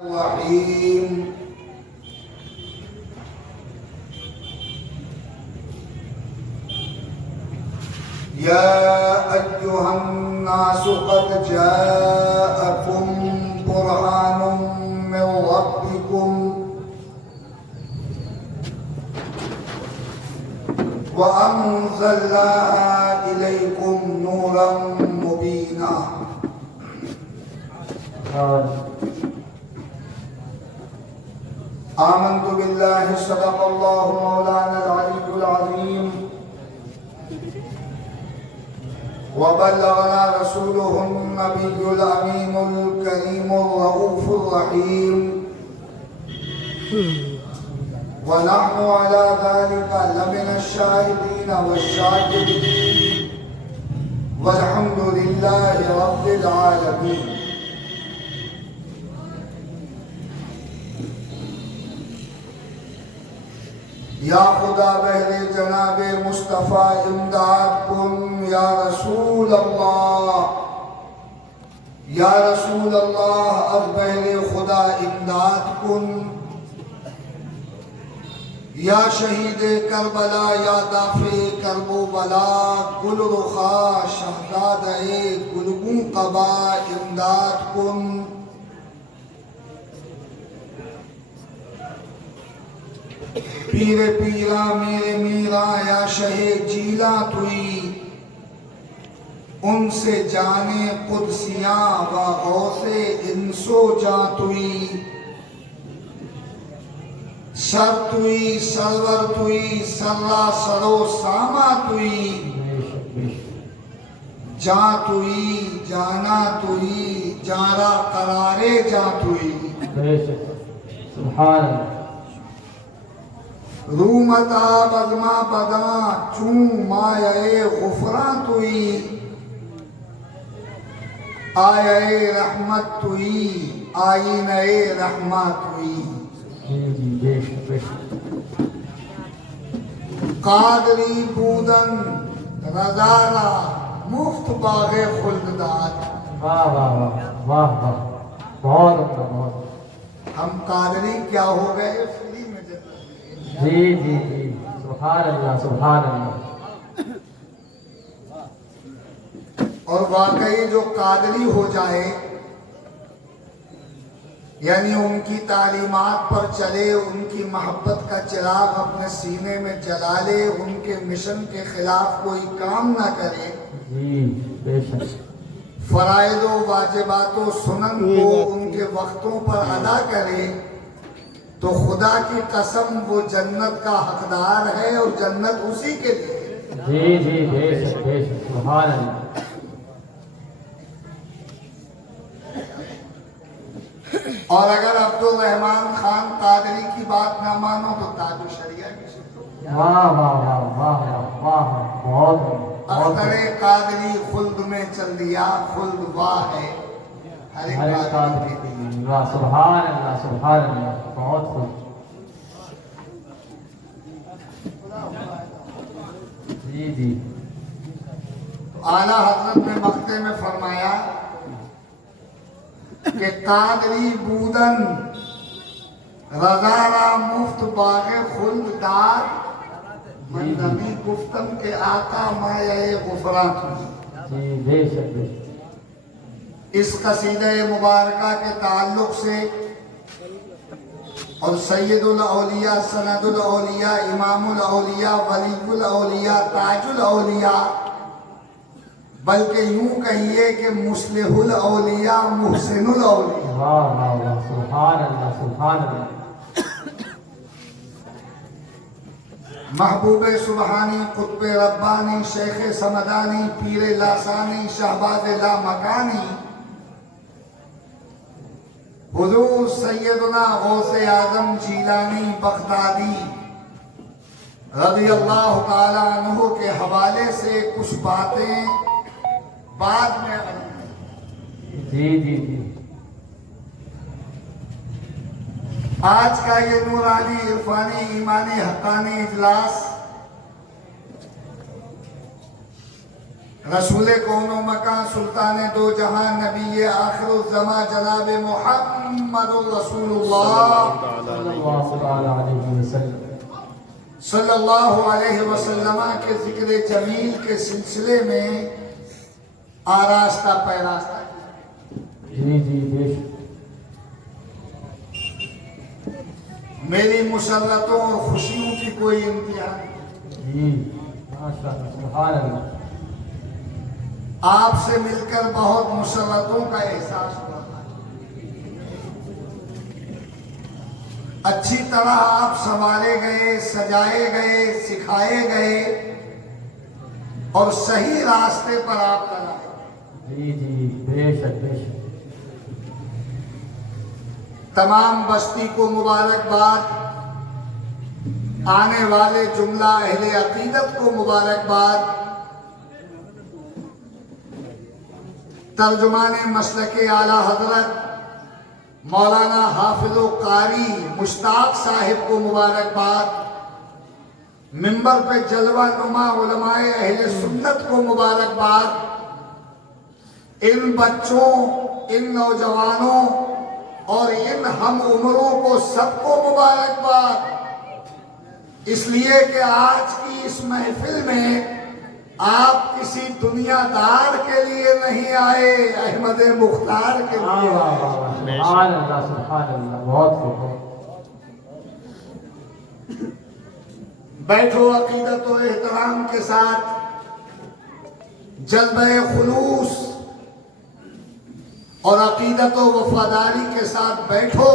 الرحيم يا أيها الناس قد جاءكم برهان من ربكم وأنزلنا إليكم نورا مبينا آمنت بالله صدق الله مولانا العلي العظيم وبلغنا رسوله النبي الأمين الكريم الرؤوف الرحيم ونحن على ذلك لمن الشاهدين والشاكرين والحمد لله رب العالمين. یا خدا بہر جناب مصطفیٰ امداد کن یا رسول اللہ، یا رسول اللہ از بہر خدا امداد کن، یا شہید کربلا یا دافع کرب و بلا، گل رخا شہزادہ گلگوں قبا امداد کن. پیر پیرا میرے میرا یا شہ جیلا توئی، ان سے جانے قدسیاں و غوث انسو جاں توئی، سر توئی سرور توئی سرا سرو ساما توئی، جاں توئی جانا توئی جارا قرارے جاں توئی. سبحان اللہ. رومتا بزما بداں چون مایہ غفراں توئی، آیہ رحمت توئی آئینہ رحمت توئی. قادری بودن رضارا مفت باغ خلد داد. واہ واہ واہ واہ واہ، بہت اچھا بہت. ہم قادری کیا ہو گئے؟ جی جی جی، سبحان اللہ سبحان اللہ. اور واقعی جو قادری ہو جائے، یعنی ان کی تعلیمات پر چلے، ان کی محبت کا چراغ اپنے سینے میں جلا لے، ان کے مشن کے خلاف کوئی کام نہ کرے، جی بے شک. فرائض و واجبات و سنن کو ان کے وقتوں پر ادا کرے، تو خدا کی قسم وہ جنت کا حقدار ہے اور جنت اسی کے لیے. جی جی بے شک بے شک، سبحان اللہ. اور اگر عبدالرحمن خان قادری کی بات نہ مانو تو تاج الشریعہ کی سنو. واہ واہ واہ واہ واہ، بہت اختر قادری خلد میں چل دیا، خلد واہ ہے ہر ایک قادری کی. واہ، سبحان اللہ سبحان اللہ، بہت خوب. جی جی. اعلیٰ حضرت نے مقطع میں فرمایا کہ قادری بودن رضارا مفت باغ خلد دار، من نمی گفتم کہ آقا مایہ غفران تھی. جی بے شک بے شک. اس قصیدہ مبارکہ کے تعلق سے اور سید الاولیاء سند الاولیاء امام الاولیاء ولی الاولیاء تاج الاولیاء، بلکہ یوں کہیے کہ مصلح الاولیاء محسن الاولیاء. واہ واہ واہ، سبحان اللہ سبحان اللہ. محبوب سبحانی، قطب ربانی، شیخ سمدانی، پیر لاسانی، شہباز لامکانی، حضور سیدنا غوث اعظم جیلانی بغدادی رضی اللہ تعالیٰ عنہ کے حوالے سے کچھ باتیں بعد میں. جی جی جی. آج کا یہ نورانی عرفانی ایمانی حقانی اجلاس رسول کون و مکان سلطان دو جہاں نبی آخر الزمان جناب محمد رسول اللہ صلی اللہ تعالی علیہ وسلم صلی اللہ علیہ وسلم کے ذکر جمیل کے سلسلے میں آراستہ پیراستہ جی جی بے شک میری مسرتوں اور خوشیوں کی کوئی انتہا نہیں۔ جی ماشاء اللہ سبحان اللہ آپ سے مل کر بہت مسرتوں کا احساس ہوا۔ اچھی طرح آپ سنوارے گئے، سجائے گئے، سکھائے گئے اور صحیح راستے پر آپ لگائے۔ جی جی بے شک بے شک تمام بستی کو مبارکباد، آنے والے جملہ اہل عقیدت کو مبارکباد، ترجمان مسلک اعلیٰ حضرت مولانا حافظ و قاری مشتاق صاحب کو مبارکباد، منبر پہ جلوہ نما علماء اہل سنت کو مبارکباد، ان بچوں، ان نوجوانوں اور ان ہم عمروں کو سب کو مبارکباد، اس لیے کہ آج کی اس محفل میں آپ کسی دنیا دار کے لیے نہیں آئے، احمد مختار کے لیے آئے۔ سبحان اللہ سبحان اللہ بہت خوب بیٹھو عقیدت و احترام کے ساتھ، جذبہ خلوص اور عقیدت و وفاداری کے ساتھ بیٹھو،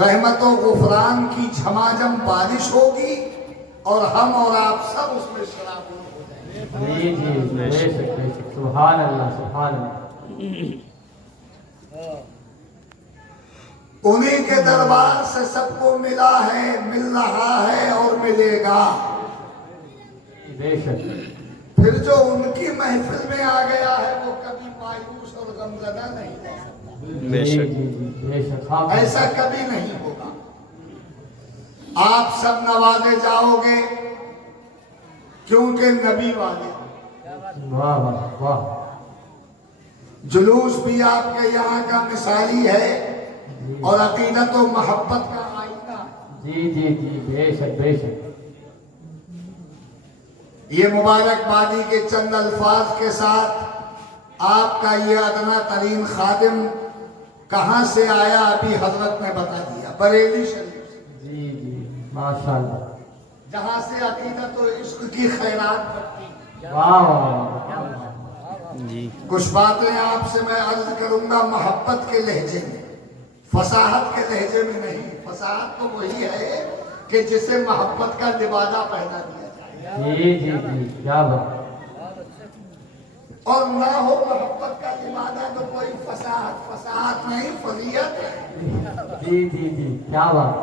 رحمت و غفران کی جھماجھم بارش ہوگی اور ہم اور آپ سب اس میں شرابور ہو جائیں گے۔ جی جی بے شک سبحان اللہ سبحان اللہ انہی کے دربار سے سب کو ملا ہے، مل رہا ہے اور ملے گا۔ بے شک پھر جو ان کی محفل میں آ گیا ہے وہ کبھی مایوس اور غمزدہ نہیں رہ سکتا، بے شک بے شک ایسا کبھی نہیں ہوگا۔ آپ سب نوازے جاؤ گے کیونکہ نبی والے، واہ واہ واہ جلوس بھی آپ کے یہاں کا مثالی ہے اور عقیدت و محبت کا آئینہ۔ جی جی جی بے شک بے شک یہ مبارکبادی کے چند الفاظ کے ساتھ آپ کا یہ ادنا ترین خادم کہاں سے آیا ابھی حضرت نے بتا دیا، بریلی شریف سے، جی جی ماشاء اللہ جہاں سے عقیدت و عشق کی خیرات بڑھتی۔ واہ واہ جی کچھ باتیں آپ سے میں عرض کروں گا محبت کے لہجے میں، فصاحت کے لہجے میں نہیں۔ فصاحت تو وہی ہے کہ جسے محبت کا لبادہ پہنا دیا جائے جی جی جی کیا بات اور نہ ہو محبت کا لبادہ تو کوئی فصاحت نہیں، فضیلت ہے۔ جی جی جی کیا بات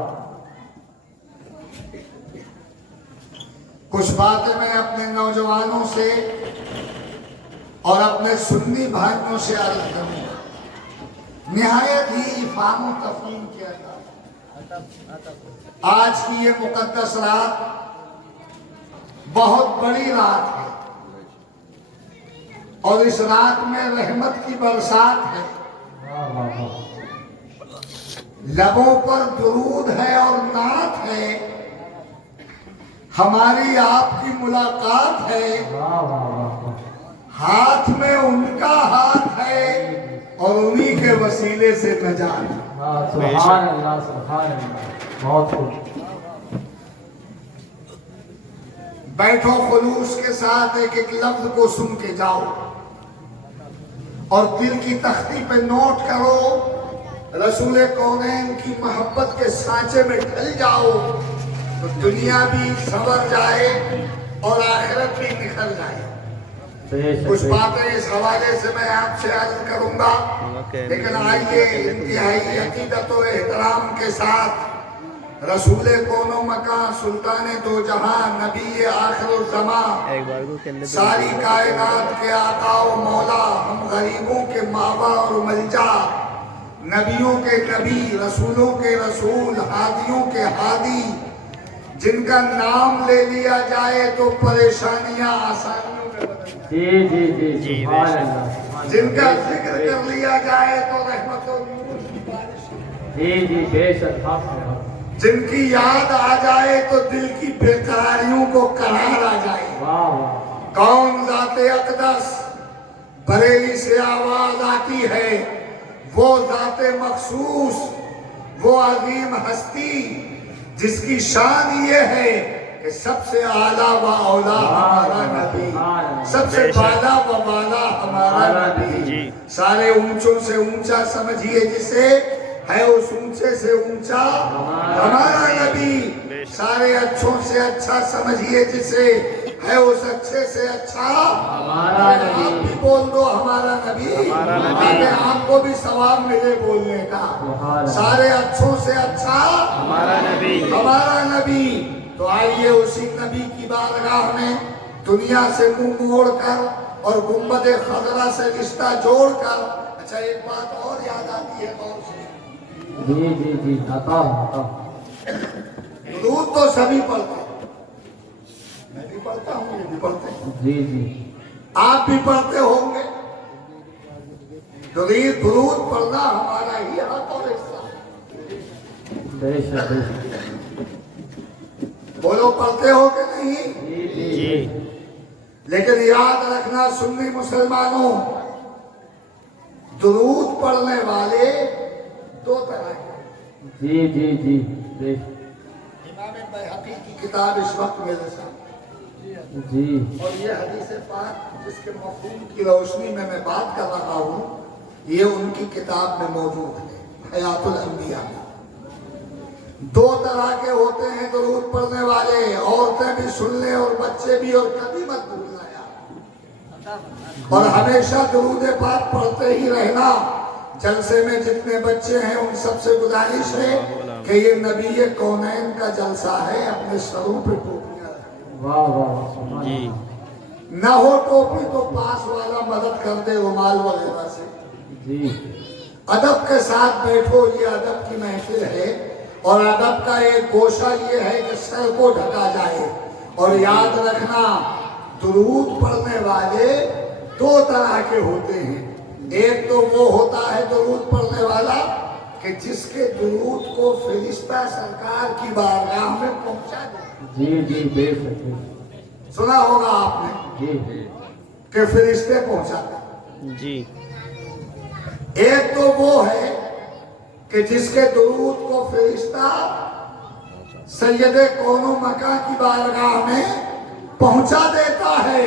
کچھ باتیں میں اپنے نوجوانوں سے اور اپنے سنی بھائیوں سے عرض کروں گا، نہایت ہی افہام و تفہیم کیا تھا۔ آج کی یہ مقدس رات بہت بڑی رات ہے اور اس رات میں رحمت کی برسات ہے، واہ واہ واہ لبوں پر درود ہے اور نعت ہے، ہماری آپ کی ملاقات ہے، واہ واہ واہ ہاتھ میں ان کا ہاتھ ہے اور انہی کے وسیلے سے نجات۔ واہ سبحان اللہ سبحان اللہ بہت خوب بیٹھو خلوص کے ساتھ ایک ایک لفظ کو سن کے جاؤ اور دل کی تختی پہ نوٹ کرو، رسول کونین کی محبت کے سانچے میں ڈھل جاؤ تو دنیا بھی سنور جائے اور آخرت بھی نکھر جائے۔ کچھ باتیں اس حوالے سے میں آپ سے عرض کروں گا، لیکن آئیے انتہائی عقیدت و احترام کے ساتھ رسول کون و مکان سلطان دو جہاں نبی آخر الزمان ساری کائنات کے آقا و مولا، ہم غریبوں کے ماوا اور ملجا، نبیوں کے نبی، رسولوں کے رسول، ہادیوں کے ہادی، جن کا نام لے لیا جائے تو پریشانیاں آسانیوں میں بدل جائیں، جی جی جی سبحان اللہ جن کا ذکر کر لیا جائے تو رحمت و نور کی بارش ہو، جی جی بے شک حق ہے جن کی یاد آ جائے تو دل کی بے قراریوں کو قرار آ جائے۔ واہ واہ کون ذات اقدس بریلی سے آواز آتی ہے، وہ ذات مخصوص، وہ عظیم ہستی جس کی شان یہ ہے کہ سب سے اعلیٰ و اولا ہمارا نبی، سب سے بالا و بالا ہمارا نبی، سارے اونچوں سے اونچا سمجھیے جسے، ہے اس اونچے سے اونچا ہمارا نبی، سارے اچھوں سے اچھا سمجھیے جسے، ہے اس اچھے سے اچھا ہمارا نبی۔ آپ بھی بول دو ہمارا نبی، تاکہ آپ کو بھی ثواب ملے بولنے کا۔ سارے اچھوں سے اچھا ہمارا نبی، ہمارا نبی۔ تو آئیے اسی نبی کی بارگاہ میں دنیا سے منہ موڑ کر اور گنبد خضرا سے رشتہ جوڑ کر، اچھا ایک بات اور یاد آتی ہے غور سے، جی جی جی عطا عطا درود تو سبھی پڑھتے ہیں، میں بھی پڑھتا ہوں، یہ بھی پڑھتے ہیں، جی جی آپ بھی پڑھتے ہوں گے۔ درود پڑھنا ہمارا ہی حق اور حصہ ہے۔ بے شک بے شک بولو پڑھتے ہو کہ نہیں؟ جی جی جی لیکن یاد رکھنا سنی مسلمانوں، درود پڑھنے والے دو طرح کے، جی جی جی بے شک امام بیہقی کی کتاب اس وقت میرے سامنے، جی اور یہ حدیث پاک جس کے مفہوم کی روشنی میں بات کر رہا ہوں، یہ ان کی کتاب میں موجود ہے، حیات الانبیاء میں۔ دو طرح کے ہوتے ہیں درود پڑھنے والے، عورتیں بھی سن لیں اور بچے بھی، اور کبھی مت بھولنا یار، اور ہمیشہ درود پاک پڑھتے ہی رہنا۔ جلسے میں جتنے بچے ہیں ان سب سے گزارش ہے کہ یہ نبی کونین کا جلسہ ہے، اپنے سروں پہ ٹوپیاں رکھیں، واہ واہ سبحان جی اللہ نہ ہو ٹوپی تو پاس والا مدد کر دے رومال وغیرہ سے، جی ادب کے ساتھ بیٹھو، یہ ادب کی محفل ہے، اور ادب کا ایک گوشہ یہ ہے کہ سر کو ڈھکا جائے۔ اور یاد رکھنا درود پڑھنے والے دو طرح کے ہوتے ہیں، ایک تو وہ ہوتا ہے درود پڑھنے والا کہ جس کے درود کو فرشتہ سرکار کی بارگاہ میں پہنچا دے، جی جی بے شک بے شک سنا ہوگا آپ نے جی کہ فرشتے پہنچاتے۔ جی ایک تو وہ ہے کہ جس کے درود کو فرشتہ سید کون و مکان کی بارگاہ میں پہنچا دیتا ہے،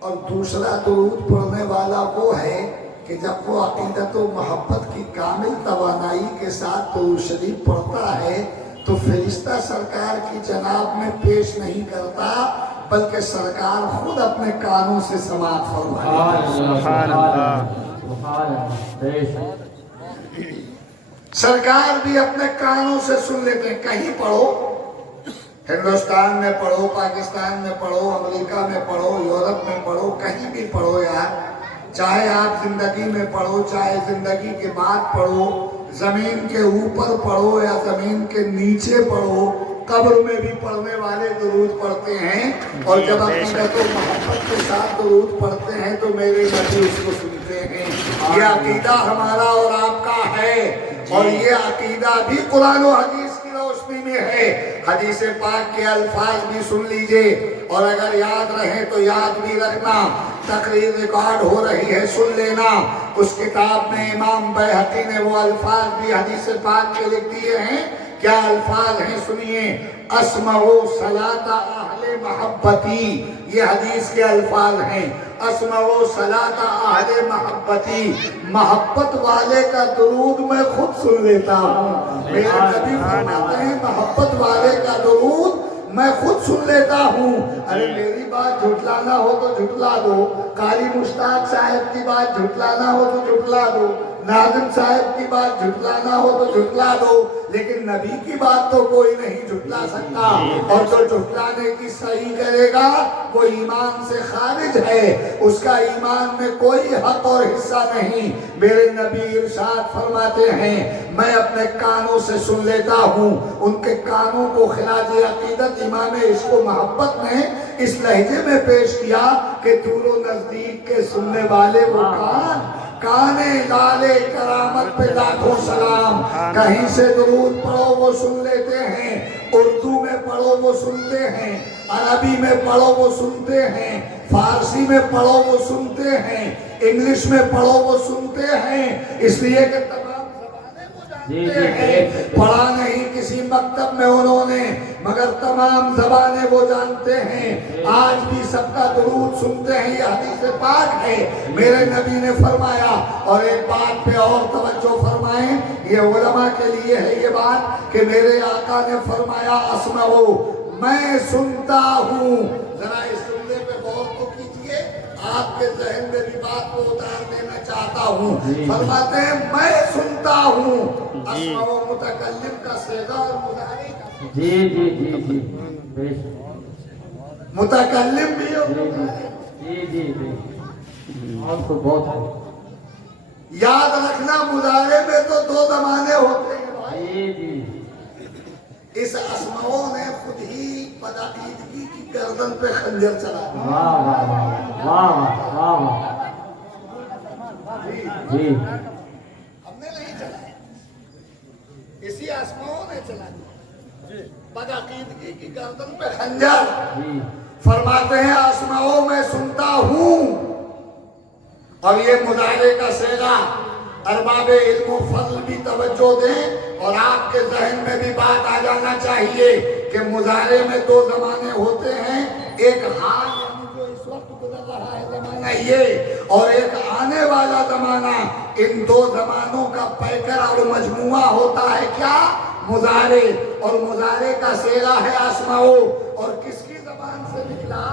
اور دوسرا درود پڑھنے والا وہ ہے کہ جب وہ عقیدت و محبت کی کامل توانائی کے ساتھ درود شریف پڑھتا ہے تو فرشتہ سرکار کی جناب میں پیش نہیں کرتا، بلکہ سرکار خود اپنے کانوں سے سماعت فرماتے ہیں۔ سبحان اللہ سبحان اللہ بے شک سرکار بھی اپنے کانوں سے سن لیتے ہیں۔ کہیں پڑھو، ہندوستان میں پڑھو، پاکستان میں پڑھو، امریکہ میں پڑھو، یورپ میں پڑھو، کہیں بھی پڑھو یار، چاہے آپ زندگی میں پڑھو، چاہے زندگی کے بعد پڑھو، زمین کے اوپر پڑھو یا زمین کے نیچے پڑھو، قبر میں بھی پڑھنے والے درود پڑھتے ہیں، اور جب عقیدت و محبت کے ساتھ درود پڑھتے ہیں تو میرے نبی اس کو سنتے ہیں۔ یہ عقیدہ ہمارا اور آپ کا ہے، اور یہ عقیدہ بھی قرآن و حدیث کی روشنی میں ہے۔ حدیث پاک کے الفاظ بھی سن لیجئے، اور اگر یاد رہیں تو یاد بھی رکھنا، تقریر ریکارڈ ہو رہی ہے سن لینا۔ اس کتاب میں امام بیہقی نے وہ الفاظ بھی حدیث پاک کے لکھ دیے ہیں، کیا الفاظ ہیں سنیے، اسمعوا صلاۃ اہل محبتی، یہ حدیث کے الفاظ ہیں، اسمعوا صلاۃ اہل محبتی، محبت والے کا درود میں خود سن لیتا ہوں۔ میرے نبی فرماتے ہیں محبت والے کا درود میں خود سن لیتا ہوں۔ ارے میری بات جھٹلانا ہو تو جھٹلا دو، قاری مشتاق صاحب کی بات جھٹلانا ہو تو جھٹلا دو، ناظم صاحب کی بات جھٹلانا ہو تو جھٹلا دو، لیکن نبی کی بات تو کوئی نہیں جھٹلا سکتا، اور جو جھٹلانے کی صحیح کرے گا وہ ایمان سے خارج ہے، اس کا ایمان میں کوئی حق اور حصہ نہیں۔ میرے نبی ارشاد فرماتے ہیں میں اپنے کانوں سے سن لیتا ہوں، ان کے کانوں کو خراج عقیدت امام عشق و محبت نے اس لہجے میں پیش کیا کہ دور و نزدیک کے سننے والے وہ کانے لالے کرامت پہ لاکھوں سلام، کہیں سے درود پڑھو وہ سن لیتے ہیں، اردو میں پڑھو وہ سنتے ہیں، عربی میں پڑھو وہ سنتے ہیں، فارسی میں پڑھو وہ سنتے ہیں، انگلش میں پڑھو وہ سنتے ہیں، اس لیے کہ تمام زبانیں وہ جانتے ہیں، پڑھا نہیں کسی مکتب میں انہوں نے، مگر تمام زبانیں وہ جانتے ہیں، آج بھی سب کا درود سنتے ہیں، یہ حدیث پاک ہے۔ میرے نبی نے فرمایا، اور ایک بات پہ اور توجہ فرمائیں، یہ علماء کے لیے ہے یہ بات کہ میرے آقا نے فرمایا اسمعو، میں سنتا ہوں، ذرا اس جملے پہ غور تو کیجئے، آپ کے ذہن میں بھی بات کو اتار دینا چاہتا ہوں۔ فرماتے ہیں میں سنتا ہوں، اسمعو متکلم کا صیغہ اور مضارع کا جی جی جی جی بے شک، متکلم بھی ہو، جی جی جی اور تو بہت ہے، یاد رکھنا مضارع میں تو دو زمانے ہوتے ہیں بھائی۔ جی جی اس اسمعو نے خود ہی بدعقیدگی کی گردن پہ خنجر چلا دیا۔ واہ واہ واہ واہ واہ واہ، جی ہم نے نہیں چلایا، اسی اسمعو نے چلا دیا، بدعقیدگی کی گردن پہ خنجر۔ جی فرماتے ہیں اسمعو میں سنتا ہوں، اور یہ مضارع کا صیغہ، ارباب علم و فضل بھی توجہ دیں، اور آپ کے ذہن میں بھی بات آ جانا چاہیے کہ مضارع میں دو زمانے ہوتے ہیں، ایک حال یعنی جو اس وقت گزر رہا ہے زمانہ یہ، اور ایک آنے والا زمانہ، ان دو زمانوں کا پیکر اور مجموعہ ہوتا ہے کیا؟ مضارع، اور مضارع کا صیغہ ہے اسمعو، اور کس کی زبان سے نکلا؟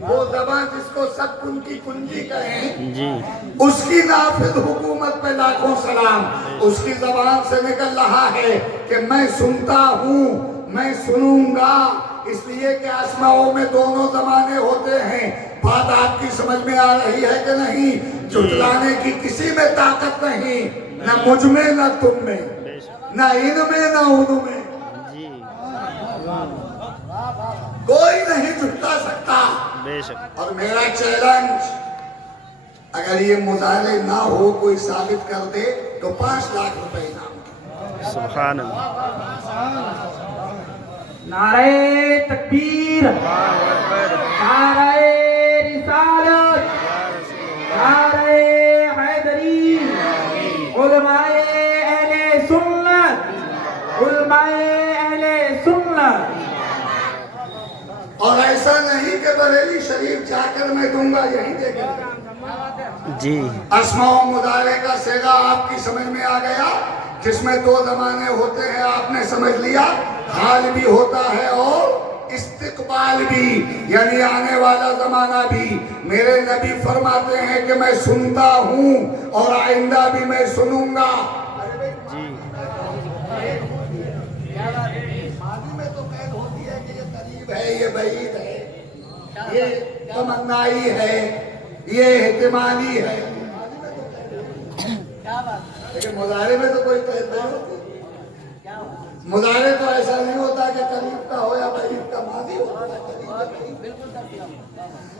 وہ زبان جس کو سب کن کی کنجی کہیں، جی اس کی نافذ حکومت پہ لاکھوں سلام، اس کی زبان سے نکل رہا ہے کہ میں سنتا ہوں، میں سنوں گا، اس لیے کہ اسمعو میں دونوں زمانے ہوتے ہیں۔ بات آپ کی سمجھ میں آ رہی ہے کہ نہیں؟ جھٹلانے کی کسی میں طاقت نہیں، نہ مجھ میں نہ تم میں، نہ ان میں نہ ان میں، جی کوئی نہیں جھٹلا سکتا۔ بے شک، اور میرا چیلنج، اگر یہ مضارع نہ ہو کوئی ثابت کر دے تو 5 لاکھ روپے انعام۔ سبحان اللہ، نعرہ تکبیر، نعرہ رسالت، نعرہ حیدری، علماء اہل سنت، علماء اہل سنت۔ اور ایسا نہیں کہ بریلی شریف جا کر میں دوں گا، یہیں دے کر۔ جی اسمعو مضارع کا صیغہ آپ کی سمجھ میں آ گیا، جس میں دو زمانے ہوتے ہیں، آپ نے سمجھ لیا، حال بھی ہوتا ہے اور استقبال بھی، یعنی آنے والا زمانہ بھی۔ میرے نبی فرماتے ہیں کہ میں سنتا ہوں اور آئندہ بھی میں سنوں گا۔ جی ماضی میں تو قید ہوتی ہے کہ یہ قریب ہے، یہ بعید ہے، یہ تمنائی ہے، یہ احتمالی ہے، لیکن مضارع میں تو کوئی قید نہیں ہوتی۔ مضارع تو ایسا نہیں ہوتا کہ قریب کا ہو یا بعید کا، ماضی ہوتا ہے۔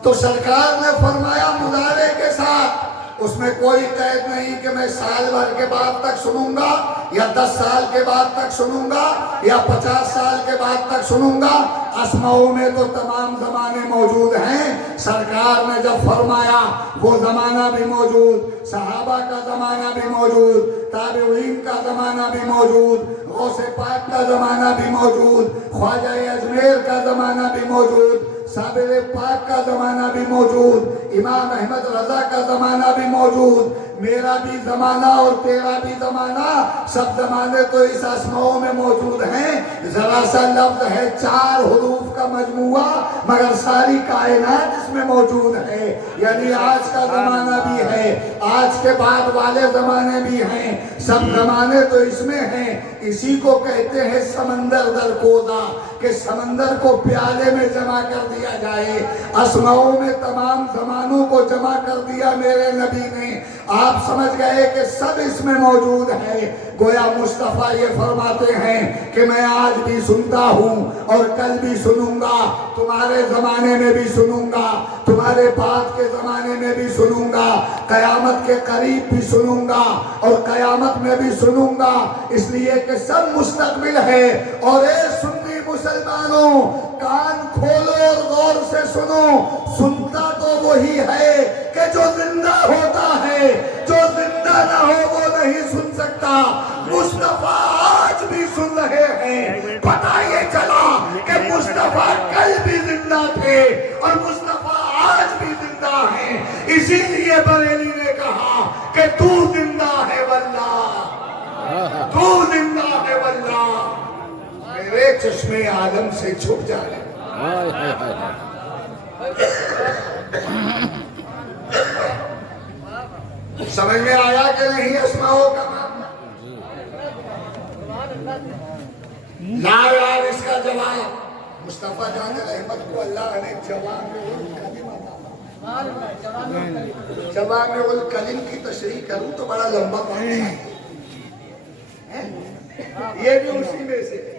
تو سرکار نے فرمایا مضارع کے ساتھ اس میں کوئی قید نہیں کہ میں سال بھر کے بعد تک سنوں گا، یا 10 سال کے بعد تک سنوں گا، یا 50 سال کے بعد تک سنوں گا۔ اسمعو میں تو تمام زمانے موجود ہیں۔ سرکار نے جب فرمایا وہ زمانہ بھی موجود، صحابہ کا زمانہ بھی موجود، تابعین کا زمانہ بھی موجود، غوث پاک کا زمانہ بھی موجود، خواجہ اجمیر کا زمانہ بھی موجود، صابر پاک کا زمانہ بھی موجود، امام احمد رضا کا زمانہ بھی موجود، میرا بھی زمانہ اور تیرا بھی زمانہ، سب زمانے تو اس اسماؤں میں موجود ہیں۔ ذرا سا لفظ ہے 4 حروف کا مجموعہ، مگر ساری کائنات اس میں موجود ہے۔ یعنی آج کا زمانہ بھی ہے، آج کے بعد والے زمانے بھی ہیں، سب زمانے تو اس میں ہیں۔ اسی کو کہتے ہیں سمندر در کوزہ، کہ سمندر کو پیالے میں جمع کر دیا جائے۔ اسماؤں میں تمام زمانوں کو جمع کر دیا میرے نبی نے۔ آپ سمجھ گئے کہ سب اس میں موجود ہے۔ گویا مصطفیٰ یہ فرماتے ہیں کہ میں آج بھی سنتا ہوں اور کل بھی سنوں گا، تمہارے زمانے میں بھی سنوں گا، تمہارے بعد کے زمانے میں بھی سنوں گا، قیامت کے قریب بھی سنوں گا اور قیامت میں بھی سنوں گا، اس لیے کہ سب مستقبل ہے۔ اور اے سنی مسلمانوں، کان کھولو اور غور سے سنو، سنتا تو وہی ہے کہ جو زندہ ہوتا ہے، جو زندہ نہ ہو وہ نہیں سن سکتا۔ مصطفیٰ آج بھی سن رہے ہیں، پتہ یہ چلا کہ مصطفیٰ کل بھی زندہ تھے اور مصطفیٰ آج بھی زندہ ہیں۔ اسی لیے بریلی نے کہا کہ تو زندہ ہے واللہ، تو زندہ ہے واللہ، میرے چشمے عالم سے چھپ جائے۔ سمجھ میں آیا کہ نہیں اسماؤں کا معاملہ؟ لا یار اس کا جواب مصطفیٰ جان رحمت کو اللہ نے جواب میں الکلم کی تشریح کروں تو بڑا لمبا پڑتا ہے، یہ بھی اسی میں سے